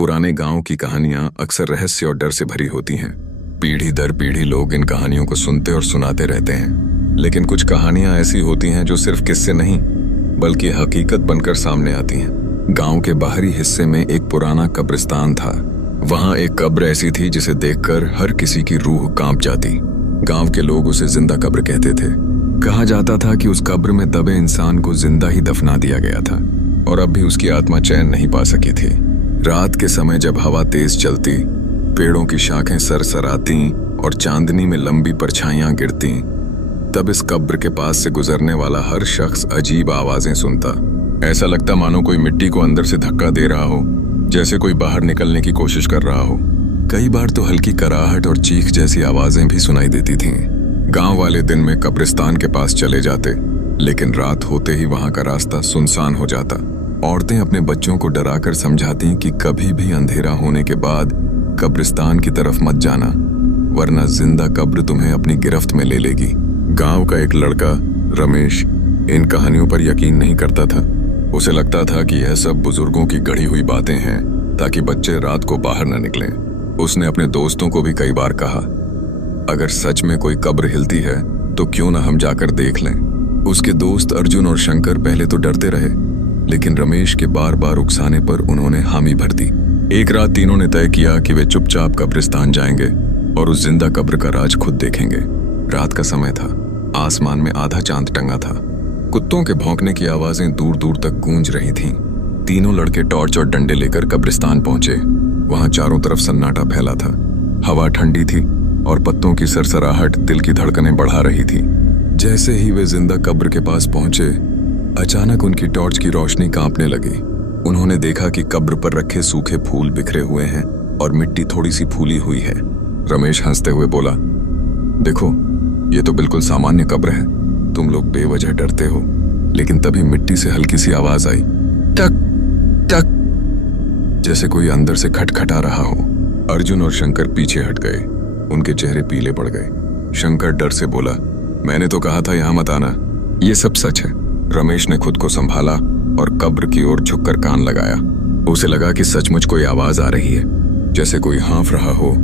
पुराने गांव की कहानियां अक्सर रहस्य और डर से भरी होती हैं। पीढ़ी दर पीढ़ी लोग इन कहानियों को सुनते और सुनाते रहते हैं, लेकिन कुछ कहानियां ऐसी होती हैं जो सिर्फ किस्से नहीं बल्कि हकीकत बनकर सामने आती हैं। गांव के बाहरी हिस्से में एक पुराना कब्रिस्तान था। वहां एक कब्र ऐसी थी जिसे देखकर हर किसी की रूह कांप जाती। गांव के लोग उसे जिंदा कब्र कहते थे। कहा जाता था कि उस कब्र में दबे इंसान को जिंदा ही दफना दिया गया था और अब भी उसकी आत्मा चैन नहीं पा सकी थी। रात के समय जब हवा तेज चलती, पेड़ों की शाखें सरसराती और चांदनी में लंबी परछाइयां गिरती, तब इस कब्र के पास से गुजरने वाला हर शख्स अजीब आवाजें सुनता। ऐसा लगता मानो कोई मिट्टी को अंदर से धक्का दे रहा हो, जैसे कोई बाहर निकलने की कोशिश कर रहा हो। कई बार तो हल्की कराहट और चीख जैसी आवाजें भी सुनाई देती थीं। गांव वाले दिन में कब्रिस्तान के पास चले जाते, लेकिन रात होते ही वहां का रास्ता सुनसान हो जाता। औरतें अपने बच्चों को डराकर समझाती कि कभी भी अंधेरा होने के बाद कब्रिस्तान की तरफ मत जाना, वरना जिंदा कब्र तुम्हें अपनी गिरफ्त में ले लेगी। गांव का एक लड़का रमेश इन कहानियों पर यकीन नहीं करता था। उसे लगता था कि यह सब बुजुर्गों की गढ़ी हुई बातें हैं ताकि बच्चे रात को बाहर न निकलें। उसने अपने दोस्तों को भी कई बार कहा, अगर सच में कोई कब्र हिलती है तो क्यों ना हम जाकर देख लें। उसके दोस्त अर्जुन और शंकर पहले तो डरते रहे, लेकिन रमेश के बार बार उकसाने पर उन्होंने हामी भर दी। एक रात तीनों ने तय किया कि वे चुपचाप कब्रिस्तान जाएंगे और उस जिंदा कब्र का राज खुद देखेंगे। रात का समय था, आसमान में आधा चांद टंगा था। कुत्तों के भौंकने की आवाजें दूर दूर तक गूंज रही थीं। तीनों लड़के टॉर्च और डंडे लेकर कब्रिस्तान पहुंचे। वहां चारों तरफ सन्नाटा फैला था। हवा ठंडी थी और पत्तों की सरसराहट दिल की धड़कनें बढ़ा रही थी। जैसे ही वे जिंदा कब्र के पास पहुंचे, अचानक उनकी टॉर्च की रोशनी कांपने लगी। उन्होंने देखा कि कब्र पर रखे सूखे फूल बिखरे हुए हैं और मिट्टी थोड़ी सी फूली हुई है। रमेश हंसते हुए बोला, देखो, ये तो बिल्कुल सामान्य कब्र है। तुम लोग बेवजह डरते हो। लेकिन तभी मिट्टी से हल्की सी आवाज आई, टक टक, जैसे कोई अंदर से खटखटा रहा हो। अर्जुन और शंकर पीछे हट गए। उनके चेहरे पीले पड़ गए। शंकर डर से बोला, मैंने तो कहा था यहां मत आना। ये सब सच है। रमेश ने खुद को संभाला और कब्र की ओर झुककर कान लगाया। उसे लगा कि सचमुच कोई आवाज आ रही है, जैसे कोई हाँफ रहा हो,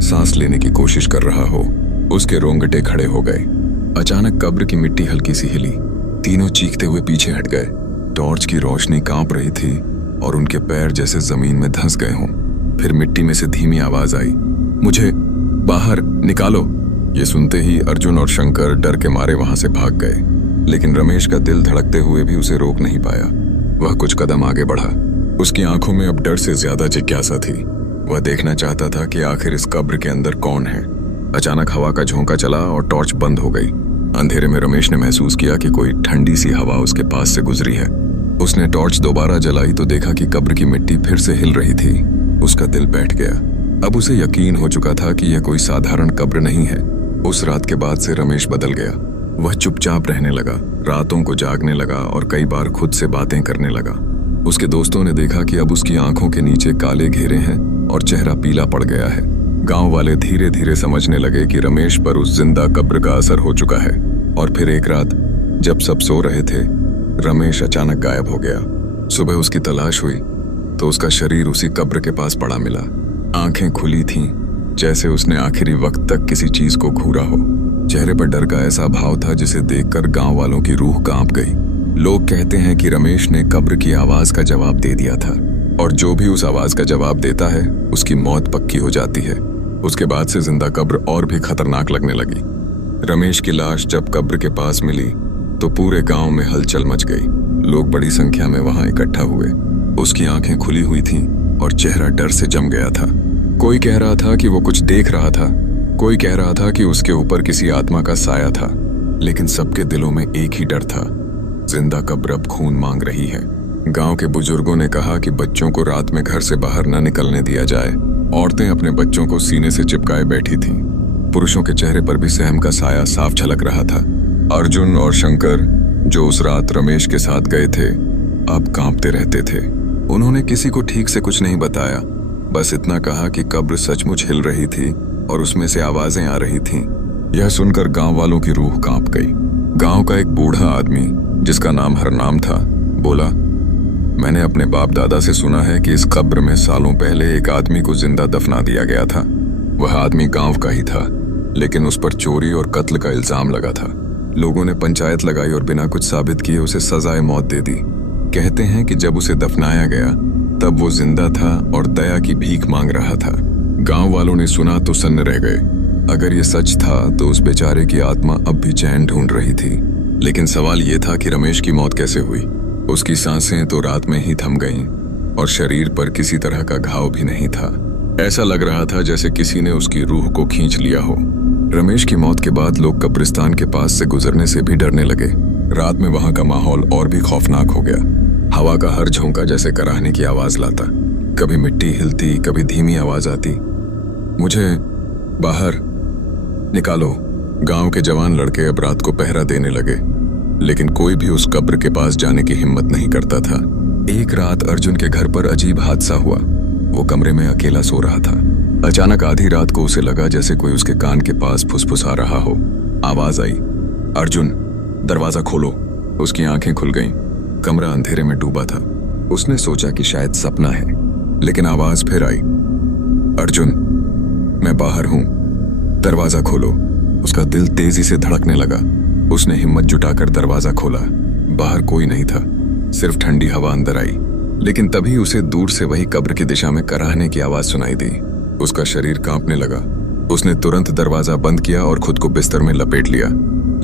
सांस लेने की कोशिश कर रहा हो। उसके रोंगटे खड़े हो गए। अचानक कब्र की मिट्टी हल्की सी हिली। तीनों चीखते हुए पीछे हट गए। टॉर्च की रोशनी कांप रही थी और उनके पैर जैसे जमीन में धंस गए हों। फिर मिट्टी में से धीमी आवाज आई, मुझे बाहर निकालो। ये सुनते ही अर्जुन और शंकर डर के मारे वहां से भाग गए, लेकिन रमेश का दिल धड़कते हुए भी उसे रोक नहीं पाया। वह कुछ कदम आगे बढ़ा। उसकी आंखों में अब डर से ज्यादा जिज्ञासा थी। वह देखना चाहता था कि आखिर इस कब्र के अंदर कौन है। अचानक हवा का झोंका चला और टॉर्च बंद हो गई। अंधेरे में रमेश ने महसूस किया कि कोई ठंडी सी हवा उसके पास से गुजरी है। उसने टॉर्च दोबारा जलाई तो देखा कि कब्र की मिट्टी फिर से हिल रही थी। उसका दिल बैठ गया। अब उसे यकीन हो चुका था कि यह कोई साधारण कब्र नहीं है। उस रात के बाद से रमेश बदल गया। वह चुपचाप रहने लगा, रातों को जागने लगा और कई बार खुद से बातें करने लगा। उसके दोस्तों ने देखा कि अब उसकी आंखों के नीचे काले घेरे हैं और चेहरा पीला पड़ गया है। गांव वाले धीरे धीरे समझने लगे कि रमेश पर उस जिंदा कब्र का असर हो चुका है। और फिर एक रात जब सब सो रहे थे, रमेश अचानक गायब हो गया। सुबह उसकी तलाश हुई तो उसका शरीर उसी कब्र के पास पड़ा मिला। आंखें खुली थीं, जैसे उसने आखिरी वक्त तक किसी चीज को घूरा हो। चेहरे पर डर का ऐसा भाव था जिसे देखकर गांव वालों की रूह कांप गई। लोग कहते हैं कि रमेश ने कब्र की आवाज का जवाब दे दिया था, और जो भी उस आवाज का जवाब देता है उसकी मौत पक्की हो जाती है। उसके बाद से जिंदा कब्र और भी खतरनाक लगने लगी। रमेश की लाश जब कब्र के पास मिली तो पूरे गांव में हलचल मच गई। लोग बड़ी संख्या में वहां इकट्ठा हुए। उसकी आंखें खुली हुई थीं और चेहरा डर से जम गया था। कोई कह रहा था कि वो कुछ देख रहा था, कोई कह रहा था कि उसके ऊपर किसी आत्मा का साया था, लेकिन सबके दिलों में एक ही डर था, जिंदा कब्र अब खून मांग रही है। गांव के बुजुर्गों ने कहा कि बच्चों को रात में घर से बाहर न निकलने दिया जाए। औरतें अपने बच्चों को सीने से चिपकाए बैठी थीं। पुरुषों के चेहरे पर भी सहम का साया साफ झलक रहा था। अर्जुन और शंकर, जो उस रात रमेश के साथ गए थे, अब कांपते रहते थे। उन्होंने किसी को ठीक से कुछ नहीं बताया, बस इतना कहा कि कब्र सचमुच हिल रही थी और उसमें से आवाजें आ रही थीं। यह सुनकर गांव वालों की रूह कांप गई। गांव का एक बूढ़ा आदमी, जिसका नाम हरनाम था, बोला, मैंने अपने बाप दादा से सुना है कि इस कब्र में सालों पहले एक आदमी को जिंदा दफना दिया गया था। वह आदमी गांव का ही था, लेकिन उस पर चोरी और कत्ल का इल्जाम लगा था। लोगों ने पंचायत लगाई और बिना कुछ साबित किए उसे सजाए मौत दे दी। कहते हैं कि जब उसे दफनाया गया तब वो जिंदा था और दया की भीख मांग रहा था। गांव वालों ने सुना तो सन्न रह गए। अगर ये सच था तो उस बेचारे की आत्मा अब भी चैन ढूंढ रही थी। लेकिन सवाल ये था कि रमेश की मौत कैसे हुई। उसकी सांसें तो रात में ही थम गईं और शरीर पर किसी तरह का घाव भी नहीं था। ऐसा लग रहा था जैसे किसी ने उसकी रूह को खींच लिया हो। रमेश की मौत के बाद लोग कब्रिस्तान के पास से गुजरने से भी डरने लगे। रात में वहां का माहौल और भी खौफनाक हो गया। हवा का हर झोंका जैसे कराहने की आवाज लाता। कभी मिट्टी हिलती, कभी धीमी आवाज आती। मुझे बाहर निकालो। गांव के जवान लड़के अब रात को पहरा देने लगे, लेकिन कोई भी उस कब्र के पास जाने की हिम्मत नहीं करता था। एक रात अर्जुन के घर पर अजीब हादसा हुआ। वो कमरे में अकेला सो रहा था। अचानक आधी रात को उसे लगा जैसे कोई उसके कान के पास फुसफुसा रहा हो। आवाज आई, अर्जुन दरवाजा खोलो। उसकी आंखें खुल गईं। कमरा अंधेरे में डूबा था। उसने सोचा कि शायद सपना है, लेकिन आवाज फिर आई, अर्जुन मैं बाहर हूं, दरवाजा खोलो। उसका दिल तेजी से धड़कने लगा। उसने हिम्मत जुटाकर दरवाजा खोला। बाहर कोई नहीं था, सिर्फ ठंडी हवा अंदर आई। लेकिन तभी उसे दूर से वही कब्र की दिशा में कराहने की आवाज सुनाई दी। उसका शरीर कांपने लगा। उसने तुरंत दरवाजा बंद किया और खुद को बिस्तर में लपेट लिया।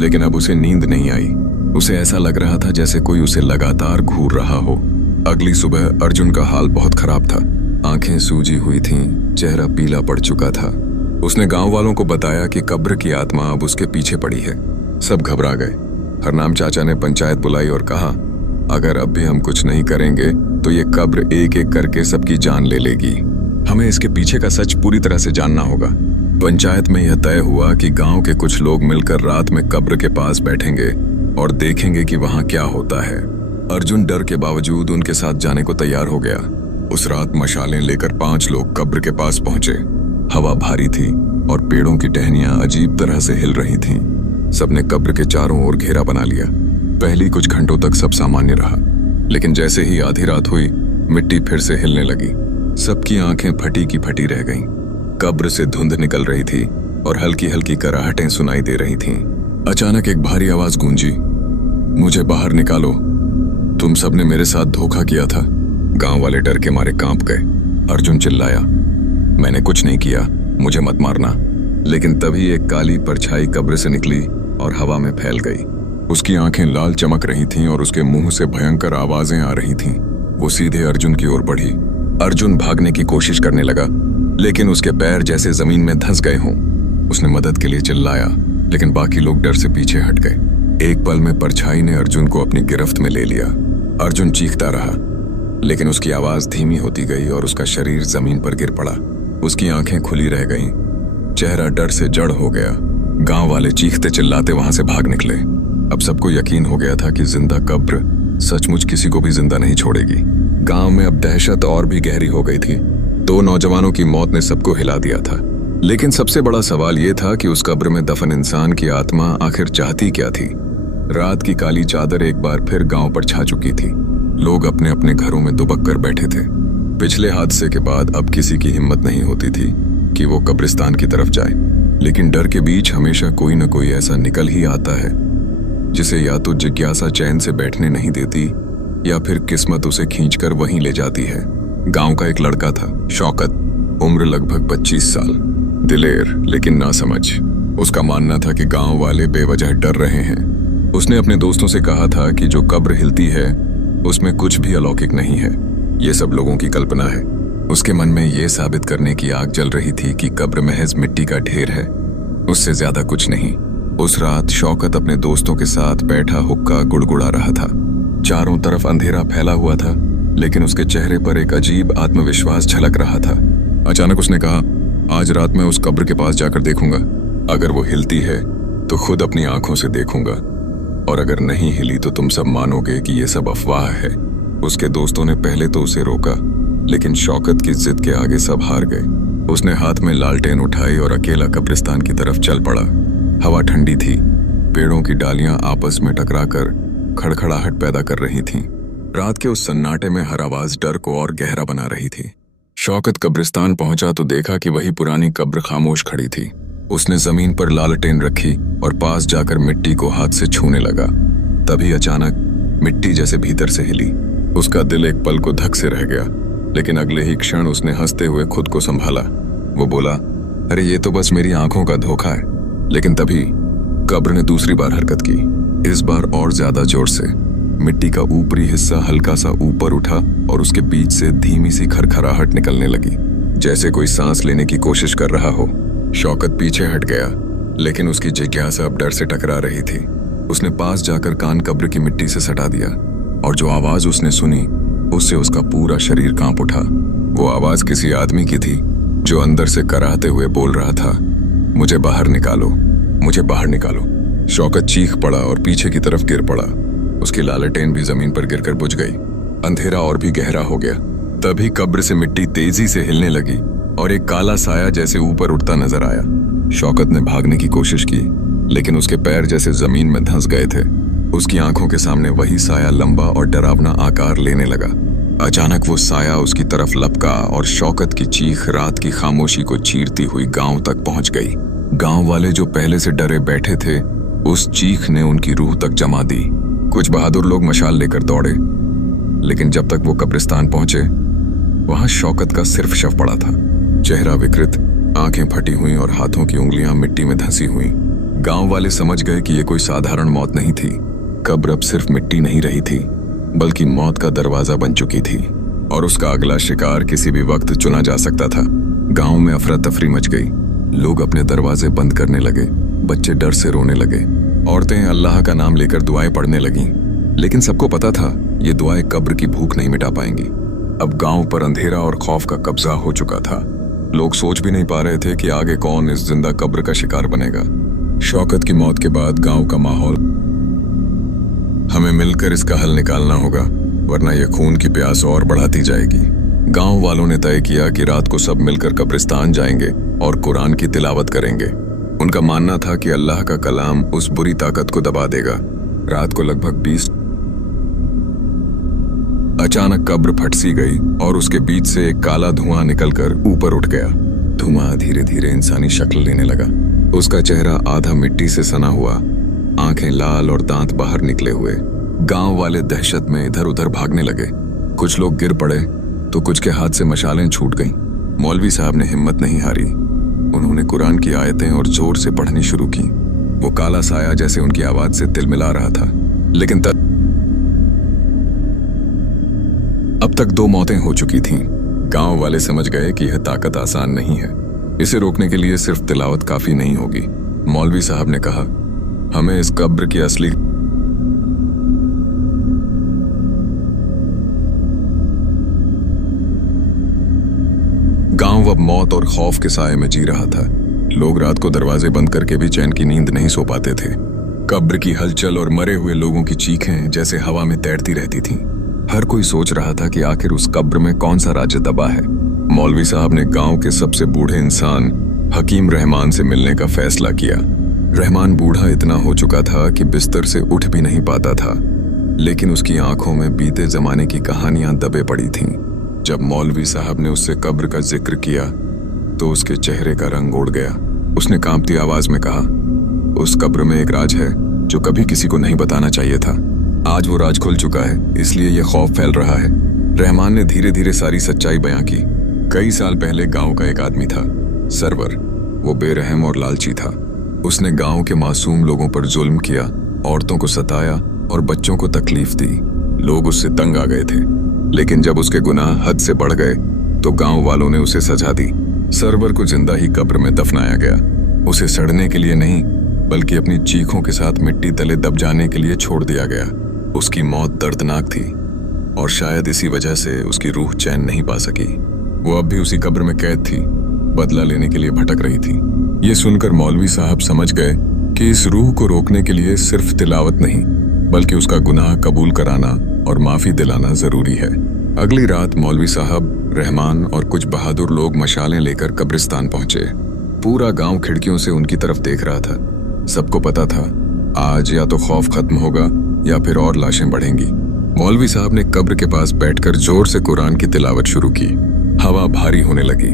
लेकिन अब उसे नींद नहीं आई। उसे ऐसा लग रहा था जैसे कोई उसे लगातार घूर रहा हो। अगली सुबह अर्जुन का हाल बहुत खराब था। आंखें सूजी हुई थीं, चेहरा पीला पड़ चुका था। उसने गांव वालों को बताया कि कब्र की आत्मा अब उसके पीछे पड़ी है। सब घबरा गए। हरनाम चाचा ने पंचायत बुलाई और कहा, अगर अब भी हम कुछ नहीं करेंगे तो ये कब्र एक एक करके सबकी जान ले लेगी। हमें इसके पीछे का सच पूरी तरह से जानना होगा। पंचायत में यह तय हुआ कि गांव के कुछ लोग मिलकर रात में कब्र के पास बैठेंगे और देखेंगे कि वहां क्या होता है। अर्जुन डर के बावजूद उनके साथ जाने को तैयार हो गया। उस रात मशालें लेकर 5 लोग कब्र के पास पहुंचे। हवा भारी थी और पेड़ों की टहनियां अजीब तरह से हिल रही थीं। सबने कब्र के चारों ओर घेरा बना लिया। पहली कुछ घंटों तक सब सामान्य रहा, लेकिन जैसे ही आधी रात हुई, मिट्टी फिर से हिलने लगी। सबकी आंखें फटी की फटी रह गईं। कब्र से धुंध निकल रही थी और हल्की हल्की कराहटें सुनाई दे रही थीं। अचानक एक भारी आवाज गूंजी, मुझे बाहर निकालो, तुम सबने मेरे साथ धोखा किया था। गांव वाले डर के मारे कांप गए। अर्जुन चिल्लाया, मैंने कुछ नहीं किया, मुझे मत मारना। लेकिन तभी एक काली परछाई कब्र से निकली और हवा में फैल गई। उसकी आंखें लाल चमक रही थीं और उसके मुंह से भयंकर आवाजें आ रही थीं। वो सीधे अर्जुन की ओर बढ़ी। अर्जुन भागने की कोशिश करने लगा, लेकिन उसके पैर जैसे जमीन में धंस गए हों। उसने मदद के लिए चिल्लाया, लेकिन बाकी लोग डर से पीछे हट गए। एक पल में परछाई ने अर्जुन को अपनी गिरफ्त में ले लिया। अर्जुन चीखता रहा, लेकिन उसकी आवाज धीमी होती गई और उसका शरीर जमीन पर गिर पड़ा। उसकी आंखें खुली रह गईं, चेहरा डर से जड़ हो गया। गांव वाले चीखते चिल्लाते वहां से भाग निकले। अब सबको यकीन हो गया था कि जिंदा कब्र सचमुच किसी को भी जिंदा नहीं छोड़ेगी। गांव में अब दहशत और भी गहरी हो गई थी। 2 नौजवानों की मौत ने सबको हिला दिया था, लेकिन सबसे बड़ा सवाल यह था कि उस कब्र में दफन इंसान की आत्मा आखिर चाहती क्या थी। रात की काली चादर एक बार फिर गांव पर छा चुकी थी। लोग अपने अपने घरों में दुबक कर बैठे थे। पिछले हादसे के बाद अब किसी की हिम्मत नहीं होती थी कि वो कब्रिस्तान की तरफ जाए, लेकिन डर के बीच हमेशा कोई न कोई ऐसा निकल ही आता है जिसे या तो जिज्ञासा चैन से बैठने नहीं देती या फिर किस्मत उसे खींचकर वहीं ले जाती है। गांव का एक लड़का था, शौकत, उम्र लगभग 25 साल, दिलेर लेकिन नासमझ। उसका मानना था कि गांव वाले बेवजह डर रहे हैं। उसने अपने दोस्तों से कहा था कि जो कब्र हिलती है उसमें कुछ भी अलौकिक नहीं है, ये सब लोगों की कल्पना है। उसके मन में ये साबित करने की आग जल रही थी कि कब्र महज मिट्टी का ढेर है, उससे ज्यादा कुछ नहीं। उस रात शौकत अपने दोस्तों के साथ बैठा हुक्का गुड़गुड़ा रहा था। चारों तरफ अंधेरा फैला हुआ था, लेकिन उसके चेहरे पर एक अजीब आत्मविश्वास झलक रहा था। अचानक उसने कहा, आज रात मैं उस कब्र के पास जाकर देखूंगा। अगर वो हिलती है तो खुद अपनी आंखों से देखूंगा, और अगर नहीं हिली तो तुम सब मानोगे कि ये सब अफवाह है। उसके दोस्तों ने पहले तो उसे रोका, लेकिन शौकत की जिद के आगे सब हार गए। उसने हाथ में लालटेन उठाई और अकेला कब्रिस्तान की तरफ चल पड़ा। हवा ठंडी थी, पेड़ों की डालियां आपस में टकराकर खड़खड़ाहट पैदा कर रही थीं। रात के उस सन्नाटे में हर आवाज डर को और गहरा बना रही थी। शौकत कब्रिस्तान पहुंचा तो देखा कि वही पुरानी कब्र खामोश खड़ी थी। उसने जमीन पर लालटेन रखी और पास जाकर मिट्टी को हाथ से छूने लगा। तभी अचानक मिट्टी जैसे भीतर से हिली। उसका दिल एक पल को धक से रह गया, लेकिन अगले ही क्षण उसने हंसते हुए खुद को संभाला। वो बोला, अरे ये तो बस मेरी आंखों का धोखा है। लेकिन तभी कब्र ने दूसरी बार हरकत की, इस बार और ज्यादा जोर से। मिट्टी का ऊपरी हिस्सा हल्का सा ऊपर उठा और उसके बीच से धीमी सी खरखराहट निकलने लगी, जैसे कोई सांस लेने की कोशिश कर रहा हो। शौकत पीछे हट गया, लेकिन उसकी जिज्ञासा अब डर से टकरा रही थी। उसने पास जाकर कान कब्र की मिट्टी से सटा दिया और जो आवाज उसने सुनी उससे उसका पूरा शरीर कांप उठा। वो आवाज किसी आदमी की थी जो अंदर से कराहते हुए बोल रहा था, मुझे बाहर निकालो, मुझे बाहर निकालो। शौकत चीख पड़ा और पीछे की तरफ गिर पड़ा। उसकी लालटेन भी जमीन पर गिरकर बुझ गई। अंधेरा और भी गहरा हो गया। तभी कब्र से मिट्टी तेजी से हिलने लगी और एक काला साया जैसे ऊपर उठता नजर आया। शौकत ने भागने की कोशिश की, लेकिन उसके पैर जैसे जमीन में धंस गए थे। उसकी आंखों के सामने वही साया लंबा और डरावना आकार लेने लगा। अचानक वो साया उसकी तरफ लपका और शौकत की चीख रात की खामोशी को चीरती हुई गांव तक पहुंच गई। गांव वाले जो पहले से डरे बैठे थे, उस चीख ने उनकी रूह तक जमा दी। कुछ बहादुर लोग मशाल लेकर दौड़े, लेकिन जब तक वो कब्रिस्तान पहुंचे, वहां शौकत का सिर्फ शव पड़ा था, चेहरा विकृत, आंखें फटी हुई और हाथों की उंगलियां मिट्टी में धंसी हुई। गांव वाले समझ गए कि ये कोई साधारण मौत नहीं थी। कब्र अब सिर्फ मिट्टी नहीं रही थी, बल्कि मौत का दरवाजा बन चुकी थी और उसका अगला शिकार किसी भी वक्त चुना जा सकता था। गांव में अफरा तफरी मच गई। लोग अपने दरवाजे बंद करने लगे, बच्चे डर से रोने लगे, औरतें अल्लाह का नाम लेकर दुआएं पढ़ने लगीं। लेकिन सबको पता था ये दुआएं कब्र की भूख नहीं मिटा पाएंगी। अब गांव पर अंधेरा और खौफ का कब्जा हो चुका था। लोग सोच भी नहीं पा रहे थे कि आगे कौन इस जिंदा कब्र का शिकार बनेगा। शौकत की मौत के बाद गांव का माहौल, हमें मिलकर इसका हल निकालना होगा, वरना यह खून की प्यास और बढ़ाती जाएगी। गांव वालों ने तय किया कि रात को सब मिलकर कब्रिस्तान जाएंगे और कुरान की तिलावत करेंगे। उनका मानना था कि अल्लाह का कलाम उस बुरी ताकत को दबा देगा। रात को लगभग 20 अचानक कब्र फट सी गई और उसके बीच से एक काला धुआं निकलकर ऊपर उठ गया। धुआं धीरे धीरे इंसानी शक्ल लेने लगा। उसका चेहरा आधा मिट्टी से सना हुआ, आंखें लाल और दांत बाहर निकले हुए। गांव वाले दहशत में इधर उधर भागने लगे। कुछ लोग गिर पड़े तो कुछ के हाथ से मशालें छूट गईं। मौलवी साहब ने हिम्मत नहीं हारी। उन्होंने कुरान की आयतें और जोर से पढ़नी शुरू की। वो काला साया जैसे उनकी आवाज से तिलमिला रहा था। लेकिन अब तक 2 मौतें हो चुकी थीं। गांव वाले समझ गए कि यह ताकत आसान नहीं है। इसे रोकने के लिए सिर्फ तिलावत काफी नहीं होगी। मौलवी साहब ने कहा, हमें इस कब्र की असली गांव अब मौत और खौफ के साए में जी रहा था। लोग रात को दरवाजे बंद करके भी चैन की नींद नहीं सो पाते थे। कब्र की हलचल और मरे हुए लोगों की चीखें जैसे हवा में तैरती रहती थीं। हर कोई सोच रहा था कि आखिर उस कब्र में कौन सा राज दबा है। मौलवी साहब ने गांव के सबसे बूढ़े इंसान हकीम रहमान से मिलने का फैसला किया। रहमान बूढ़ा इतना हो चुका था कि बिस्तर से उठ भी नहीं पाता था, लेकिन उसकी आंखों में बीते जमाने की कहानियां दबे पड़ी थीं। जब मौलवी साहब ने उससे कब्र का जिक्र किया तो उसके चेहरे का रंग उड़ गया। उसने कांपती आवाज में कहा, उस कब्र में एक राज है जो कभी किसी को नहीं बताना चाहिए था। आज वो राज खुल चुका है, इसलिए ये खौफ फैल रहा है। रहमान ने धीरे धीरे सारी सच्चाई बयां की। कई साल पहले गांव का एक आदमी था, सरवर। वो बेरहम और लालची था। उसने गांव के मासूम लोगों पर जुल्म किया, औरतों को सताया और बच्चों को तकलीफ दी। लोग उससे तंग आ गए थे, लेकिन जब उसके गुनाह हद से बढ़ गए तो गांव वालों ने उसे सजा दी। सरवर को जिंदा ही कब्र में दफनाया गया। उसे सड़ने के लिए नहीं, बल्कि अपनी चीखों के साथ मिट्टी तले दब जाने के लिए छोड़ दिया गया। उसकी मौत दर्दनाक थी और शायद इसी वजह से उसकी रूह चैन नहीं पा सकी। वो अब भी उसी कब्र में कैद थी, बदला लेने के लिए भटक रही थी। ये सुनकर मौलवी साहब समझ गए कि इस रूह को रोकने के लिए सिर्फ तिलावत नहीं, बल्कि उसका गुनाह कबूल कराना और माफी दिलाना जरूरी है। अगली रात मौलवी साहब, रहमान और कुछ बहादुर लोग मशालें लेकर कब्रिस्तान पहुंचे। पूरा गांव खिड़कियों से उनकी तरफ देख रहा था। सबको पता था आज या तो खौफ खत्म होगा या फिर और लाशें बढ़ेंगी। मौलवी साहब ने कब्र के पास बैठकर जोर से कुरान की तिलावत शुरू की। हवा भारी होने लगी,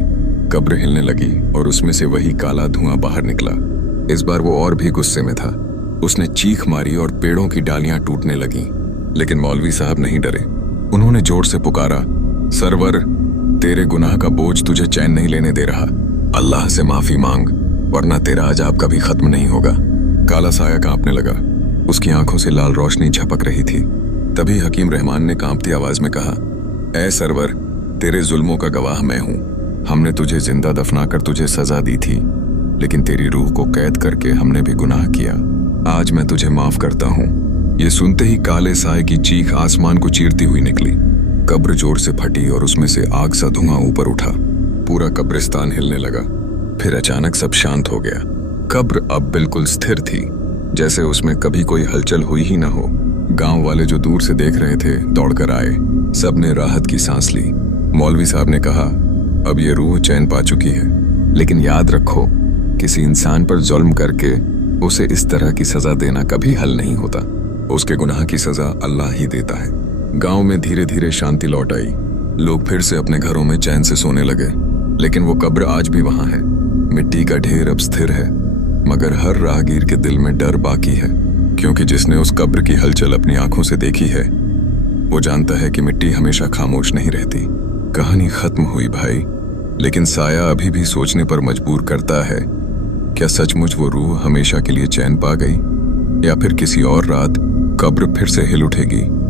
कब्र हिलने लगी और उसमें से वही काला धुआं बाहर निकला। इस बार वो और भी गुस्से में था। उसने चीख मारी और पेड़ों की डालियां टूटने लगीं। लेकिन मौलवी साहब नहीं डरे। उन्होंने जोर से पुकारा, सरवर, तेरे गुनाह का बोझ तुझे चैन नहीं लेने दे रहा। अल्लाह से माफी मांग, वरना तेरा अजाब कभी खत्म नहीं होगा। काला साया कांपने लगा। उसकी आंखों से लाल रोशनी झपक रही थी। तभी हकीम रहमान ने कांपती आवाज में कहा, ऐ सरवर, तेरे जुल्मों का गवाह मैं हूं। हमने तुझे जिंदा दफनाकर तुझे सजा दी थी, लेकिन तेरी रूह को कैद करके हमने भी गुनाह किया। आज मैं तुझे माफ करता हूं। ये सुनते ही काले साए की चीख आसमान को चीरती हुई निकली। कब्र जोर से फटी और उसमें से आग सा धुआं ऊपर उठा। पूरा कब्रिस्तान हिलने लगा। फिर अचानक सब शांत हो गया। कब्र अब बिल्कुल स्थिर थी, जैसे उसमें कभी कोई हलचल हुई ही ना हो। गांव वाले जो दूर से देख रहे थे दौड़कर आए। सबने राहत की सांस ली। मौलवी साहब ने कहा, अब ये रूह चैन पा चुकी है, लेकिन याद रखो, किसी इंसान पर जुल्म करके उसे इस तरह की सजा देना कभी हल नहीं होता। उसके गुनाह की सजा अल्लाह ही देता है। गांव में धीरे धीरे शांति लौट आई। लोग फिर से अपने घरों में चैन से सोने लगे। लेकिन वो कब्र आज भी वहां है। मिट्टी का ढेर अब स्थिर है, मगर हर राहगीर के दिल में डर बाकी है, क्योंकि जिसने उस कब्र की हलचल अपनी आंखों से देखी है, वो जानता है कि मिट्टी हमेशा खामोश नहीं रहती। कहानी खत्म हुई भाई, लेकिन साया अभी भी सोचने पर मजबूर करता है। क्या सचमुच वो रूह हमेशा के लिए चैन पा गई, या फिर किसी और रात कब्र फिर से हिल उठेगी?